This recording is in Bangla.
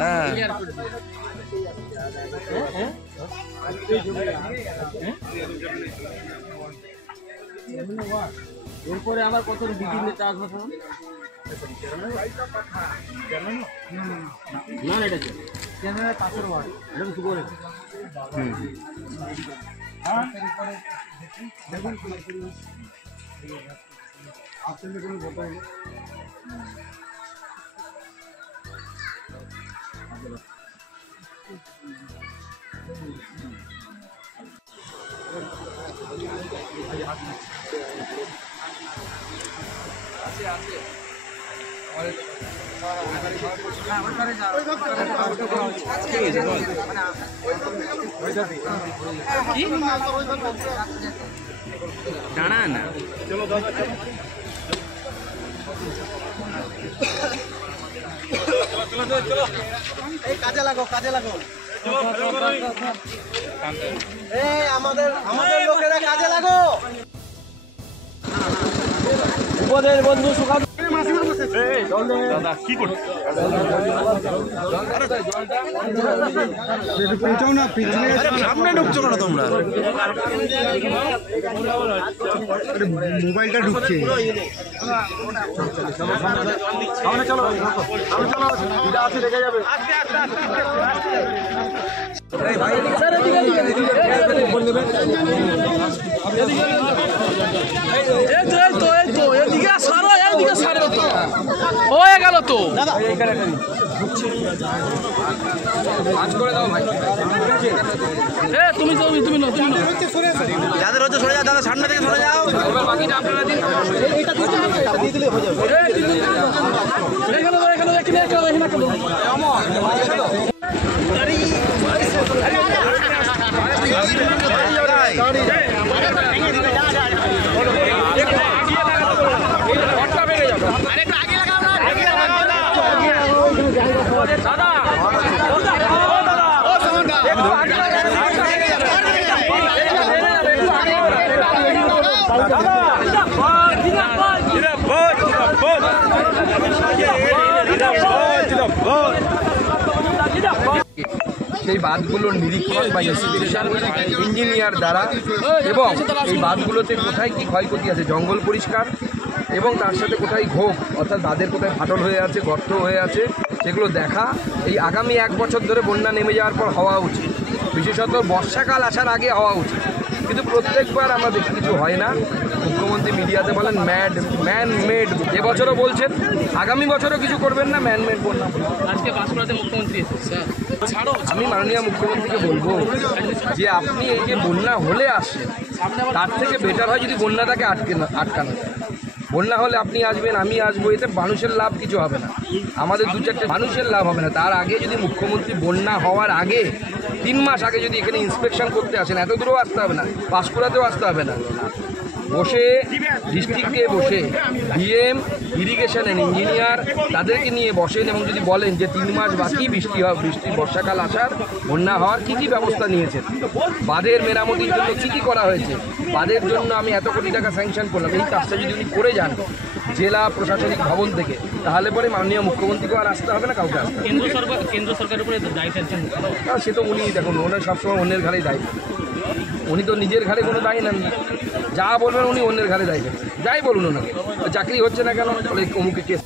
হ্যাঁ এরপরে আবার কত বিভিন্ন চাষবাস না এটা চ্যানেলের পাশের ওয়ার্ড এটা কিছু করে দাঁড়া না কাজে লাগো এই আমাদের লোকেরা কাজে লাগো উপদের বন্ধু সুখাদ দাদা কি করছিস সামনে ঢুকছো না তোমরা মোবাইলটা ঢুকছে চলো আছে দেখে যাবে হয়ে গেল তো তুমি যাদের হচ্ছে সরে যাও দাদা সামনে থেকে সরে যাও বাকিটা আপনারা দিন সেই বাঁধগুলোর নিরীক্ষণ বা ইঞ্জিনিয়ার দ্বারা এবং এই বাঁধগুলোতে কোথায় কি ক্ষয়ক্ষতি আছে জঙ্গল পরিষ্কার এবং তার সাথে কোথায় ঘোপ অর্থাৎ বাঁধের কোথায় ফাটল হয়ে আছে গর্ত হয়ে আছে সেগুলো দেখা এই আগামী 1 বছর ধরে বন্যা নেমে যাওয়ার পর হওয়া উচিত, বিশেষত বর্ষাকাল আসার আগে হওয়া উচিত। কিন্তু প্রত্যেকবার আমরা দেখি কিছু হয় না। মুখ্যমন্ত্রী মিডিয়াতে বলেন ম্যান মেড, এবছরও বলছেন আগামী বছরও কিছু করবেন না, ম্যান মেড বন্যা। আজকে বাঁশকুড়াতে মুখ্যমন্ত্রী আমি মাননীয় মুখ্যমন্ত্রীকে বলবো যে আপনি এই যে বন্যা হলে আসছেন তার থেকে বেটার হয় যদি বন্যাটাকে আটকানো যায়। বন্যা হলে আপনি আসবেন, আমি আসবো, এতে মানুষের লাভ কিছু হবে না, আমাদের 2-4টে মানুষের লাভ হবে না। তার আগে যদি মুখ্যমন্ত্রী বন্যা হওয়ার আগে 3 মাস আগে যদি এখানে ইন্সপেকশন করতে আসেন, এত দূরেও আসতে হবে না, বাঁশকুড়াতেও আসতে হবে না, বসে ডিস্ট্রিক্টে বসে ডিএম ইরিগেশনের ইঞ্জিনিয়ার তাদেরকে নিয়ে বসেন এবং যদি বলেন যে 3 মাস বাকি বৃষ্টি বর্ষাকাল আসার বন্যা হওয়ার কী কী ব্যবস্থা নিয়েছেন, বাঁধের মেরামতির জন্য কী কী করা হয়েছে, বাঁধের জন্য আমি এত কোটি টাকা স্যাংশন করলাম, এই কাজটা যদি উনি করে যান জেলা প্রশাসনিক ভবন থেকে, তাহলে পরে মাননীয় মুখ্যমন্ত্রীকেও আর আসতে হবে না, কাউকে আসতে হবে। কেন্দ্র সরকারের উপরে দায়িত্ব সে তো উনি দেখুন, ওনার সবসময় অন্যের ঘাড়েই দায়িত্ব, উনি তো নিজের ঘাড়ে কোনো দায়ী নেন না, যা বলবেন উনি অন্যের ঘাড়ে দায়ী, যাই বলুন ওনাকে চাকরি হচ্ছে না কেন, অমুকে কেস